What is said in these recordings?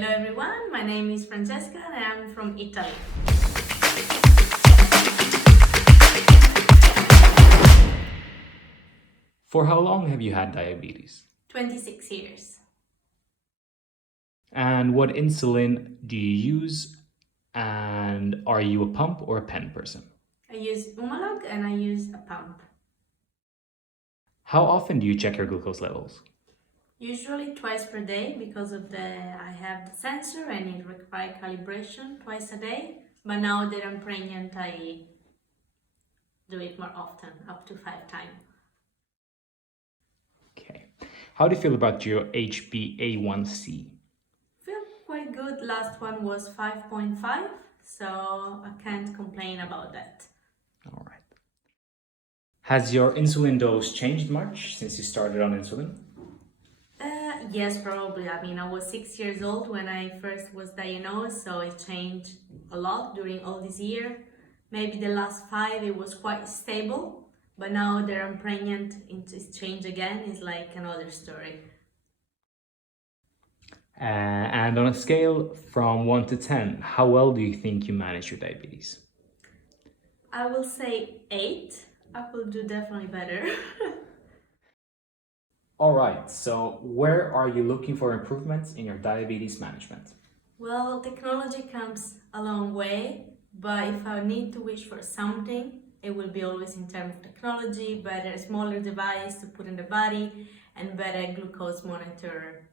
Hello everyone, my name is Francesca and I'm from Italy. For how long have you had diabetes? 26 years. And what insulin do you use? And are you a pump or a pen person? I use Humalog and I use a pump. How often do you check your glucose levels? Usually twice per day because I have the sensor and it requires calibration twice a day. But now that I'm pregnant, I do it more often, up to 5 times. Okay. How do you feel about your HbA1c? Feel quite good. Last one was 5.5, so I can't complain about that. All right. Has your insulin dose changed much since you started on insulin? Yes, probably. I mean, I was 6 years old when I first was diagnosed, so it changed a lot during all this year. Maybe the last 5, it was quite stable, but now that I'm pregnant, it's changed again. It's like another story. And on a scale from 1 to 10, how well do you think you manage your diabetes? I will say 8. I could do definitely better. All right, so where are you looking for improvements in your diabetes management? Well, technology comes a long way, but if I need to wish for something, it will be always in terms of technology, better, smaller device to put in the body, and better glucose monitor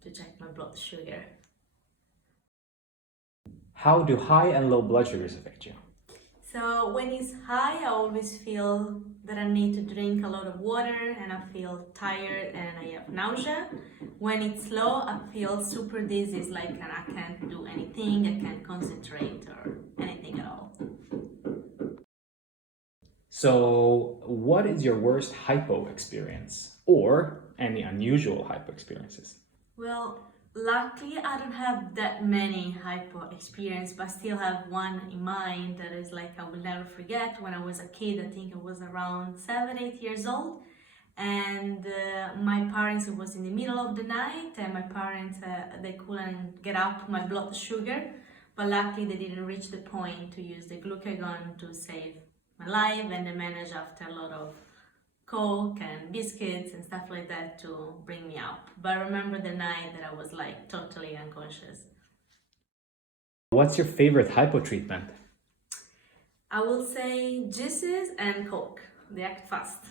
to check my blood sugar. How do high and low blood sugars affect you? So when it's high, I always feel that I need to drink a lot of water and I feel tired and I have nausea. When it's low, I feel super dizzy, it's like I can't do anything, I can't concentrate or anything at all. So what is your worst hypo experience or any unusual hypo experiences? Well, luckily I don't have that many hypo experience, but I still have one in mind that is like I will never forget. When I was a kid, I think I was around 7-8 years old, and my parents, it was in the middle of the night, and my parents they couldn't get up my blood sugar, but luckily they didn't reach the point to use the glucagon to save my life, and they managed after a lot of Coke and biscuits and stuff like that to bring me up. But I remember the night that I was like totally unconscious. What's your favorite hypo treatment? I will say juices and Coke. They act fast.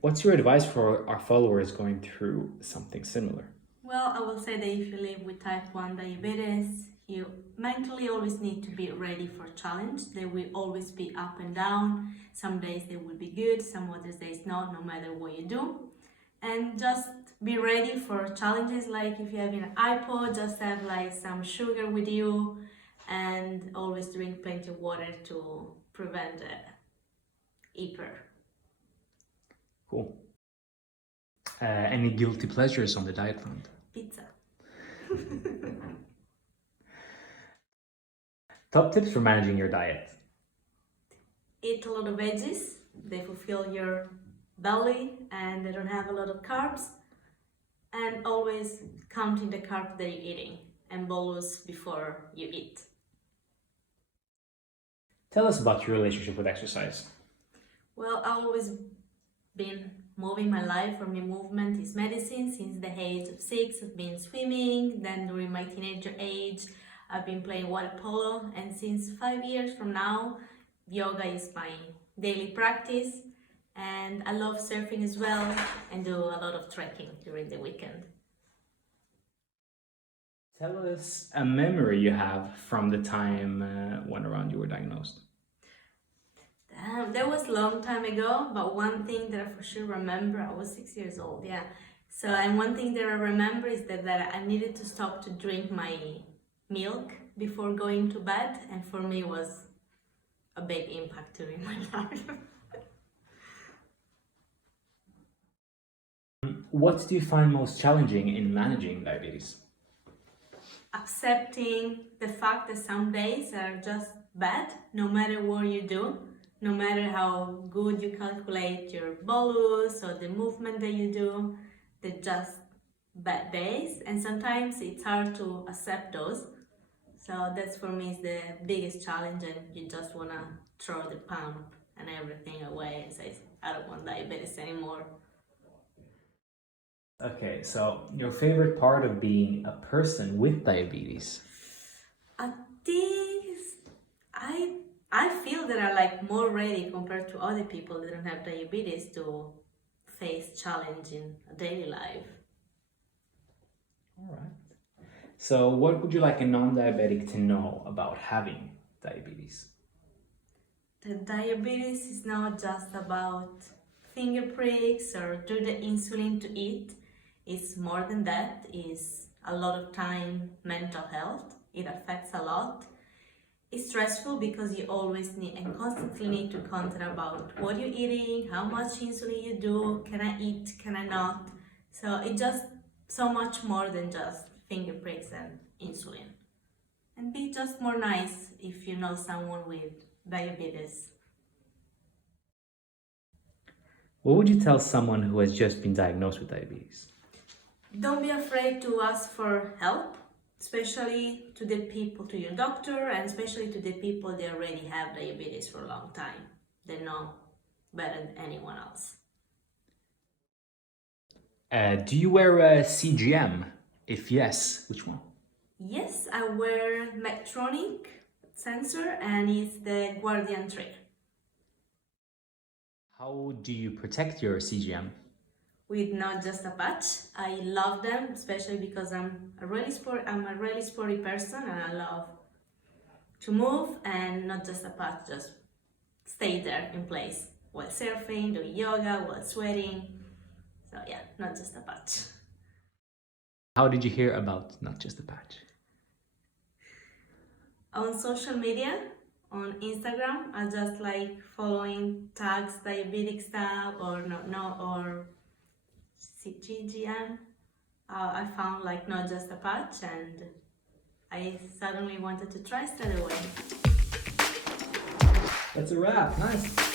What's your advice for our followers going through something similar? Well, I will say that if you live with type 1 diabetes, you mentally always need to be ready for challenge. They will always be up and down. Some days they will be good, some other days not, no matter what you do. And just be ready for challenges, like if you have an iPod, just have like some sugar with you and always drink plenty of water to prevent hyper. Cool. Any guilty pleasures on the diet front? Pizza. Top tips for managing your diet? Eat a lot of veggies. They fulfill your belly and they don't have a lot of carbs. And always counting the carbs that you're eating and bolus before you eat. Tell us about your relationship with exercise. Well, I've always been moving my life. For me, movement is medicine. Since the age of 6, I've been swimming. Then during my teenager age, I've been playing water polo. And since 5 years from now, yoga is my daily practice. And I love surfing as well and do a lot of trekking during the weekend. Tell us a memory you have from the time when around you were diagnosed. That was a long time ago, but one thing that I for sure remember, I was 6 years old, yeah. So, and one thing that I remember is that I needed to stop to drink my milk before going to bed, and for me it was a big impact during my life. What do you find most challenging in managing diabetes? Accepting the fact that some days are just bad, no matter what you do, no matter how good you calculate your bolus or the movement that you do, that just bad days, and sometimes it's hard to accept those. So that's for me is the biggest challenge, and you just wanna throw the pump and everything away and say, I don't want diabetes anymore. Okay, so your favorite part of being a person with diabetes? I think I feel that I'm like more ready compared to other people that don't have diabetes to face challenge in a daily life. All right. So, what would you like a non diabetic to know about having diabetes? The diabetes is not just about finger pricks or do the insulin to eat. It's more than that. It's a lot of time, mental health. It affects a lot. It's stressful because you always need and constantly need to consider about what you're eating, how much insulin you do, can I eat, can I not. So it's just so much more than just finger pricks and insulin. And be just more nice if you know someone with diabetes. What would you tell someone who has just been diagnosed with diabetes? Don't be afraid to ask for help, especially to the people, to your doctor, and especially to the people that already have diabetes for a long time. They know better than anyone else. Do you wear a CGM? If yes, which one? Yes, I wear Medtronic sensor and it's the Guardian 3. How do you protect your CGM? With not just a patch. I love them, especially because I'm a really sporty person and I love to move and not just a patch, just stay there in place while surfing, doing yoga, while sweating. So yeah, not just a patch. How did you hear about Not Just a Patch? On social media, on Instagram, I just like following tags, diabetic stuff or or CGM. I found like not just a patch and I suddenly wanted to try straight away. That's a wrap. Nice.